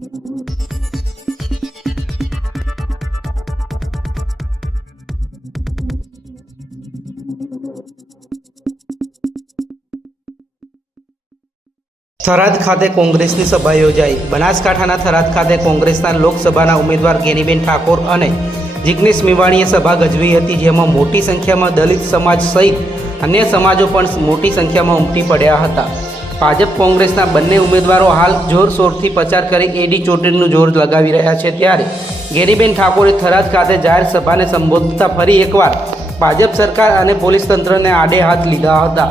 થરાદ ખાતે કોંગ્રેસની સભા યોજાઈ. બનાસકાંઠાના થરાદ ખાતે કોંગ્રેસના લોકસભાના ઉમેદવાર ગેનીબેન ઠાકોર અને જિગ્નેશ મેવાણીએ સભા ગજવી હતી, જેમાં મોટી સંખ્યામાં દલિત સમાજ સહિત અન્ય સમાજો પણ મોટી સંખ્યામાં ઉમટી પડ્યા હતા. ભાજપ કોંગ્રેસના બંને ઉમેદવારો હાલ જોરશોરથી પ્રચાર કરી એડી ચોટીનું જોર લગાવી રહ્યા છે ત્યારે ગેરીબેન ઠાકોરે થરાદ ખાતે જાહેર સભાને સંબોધતા ફરી એકવાર ભાજપ સરકાર અને પોલીસ તંત્રને આડે હાથ લીધા હતા.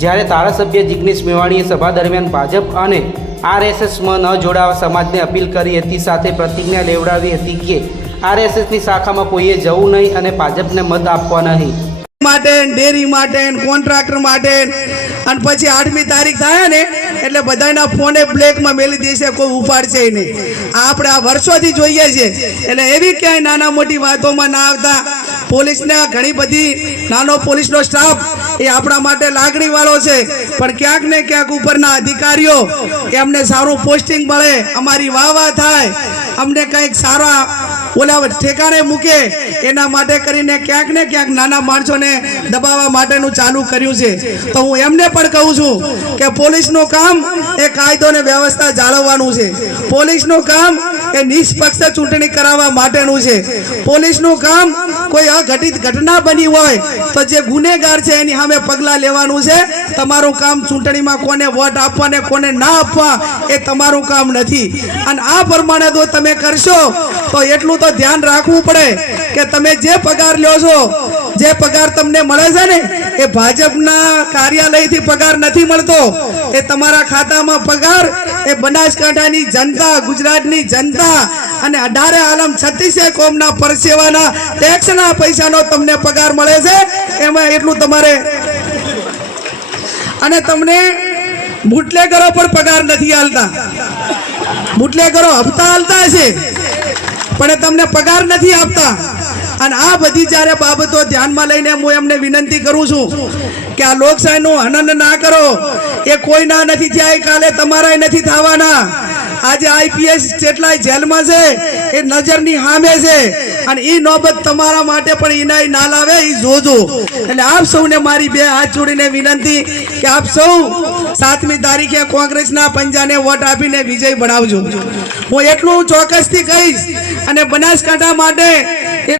જ્યારે ધારાસભ્ય જિગ્નેશ મેવાણીએ સભા દરમિયાન ભાજપ અને આરએસએસમાં ન જોડાવા સમાજને અપીલ કરી હતી, સાથે પ્રતિજ્ઞા લેવડાવી હતી કે આરએસએસની શાખામાં કોઈએ જવું નહીં અને ભાજપને મત આપવા નહીં. માટે ડેરી માટે કોન્ટ્રાક્ટર માટે અને પછી આઠમી તારીખ થાય ને, એટલે બધાના ફોને બ્લેકમાં મેલી દેશે કોઈ ઉપાડશે નહીં. આપણે આ વર્ષોથી જોઈએ છે, એટલે એવી ક્યાંય નાના મોટી વાતોમાં ના આવતા. પોલીસને ઘણી બધી નાનો પોલીસનો સ્ટાફ એ આપણા માટે લાગણી વાળો છે. પણ ક્યાંક ને ક્યાંક ઉપરના અધિકારીઓ એમને સારું પોસ્ટિંગ મળે, અમારી વાહ વાહ થાય. અમને કંઈક સારા ઓલા ઠેકાણે મૂકે એના માટે કરીને ક્યાંક ને ક્યાંક નાના માણસોને દબાવવા માટેનું ચાલુ કર્યું છે. તો હું એમને પણ કહું છું કે પોલીસનું કામ એ કાયદો ને વ્યવસ્થા જાળવવાનું છે. પોલીસનું કામ એ નિષ્પક્ષ ચૂંટણી કરાવવા માટેનું છે. પોલીસનું કામ કોઈ અઘટિત ઘટના બની હોય તો જે ગુનેગાર છે એની સામે પગલાં લેવાનું છે. તમારું કામ ચૂંટણીમાં કોને વોટ આપવા ને કોને ના આપવા એ તમારું કામ નથી. અને આ પ્રમાણે જો તમે કરશો તો એટલું તો ધ્યાન રાખવું પડે કે તમે જે પગાર લ્યો છો, જે પગાર તમને મળે છે ને, એ ભાજપના કાર્યાલયથી પગાર નથી મળતો. એ તમારા ખાતામાં પગાર, એ બનાસકાંઠાની જનતા, ગુજરાતની જનતા અને અઢારે આલમ છત્રીસે કોમના પરસેવાના ટેક્સના પૈસાનો તમને પગાર મળે છે. એમાં એટલું તમારે. અને તમને બુટલેગરો પણ પગાર નથી હાલતા. બુટલેગરો હપ્તા હાલતા છે પણ તમને પગાર નથી આપતા. અને આ બધી જ્યારે બાબતો ધ્યાનમાં લઈને હું એમને વિનંતી કરું છું કે આ લોકશાહીનું હનન ના કરો. એ કોઈના નથી થયા કાલે તમારા નથી થવાના. આજે આઈપીએસ જેટલાય જેલમાં છે, એ નજરની સામે છે. અને એ નોબત તમારા માટે પણ ઇનાય ના લાવે એ જોજો. એટલે આપ સૌને મારી બે હાથ જોડીને વિનંતી કે આપ સૌ સાતમી તારીખે કોંગ્રેસના પંજાને વોટ આપીને વિજય બનાવજો. હું એટલું ચોક્કસથી કહીશ અને બનાસકાંઠા માટે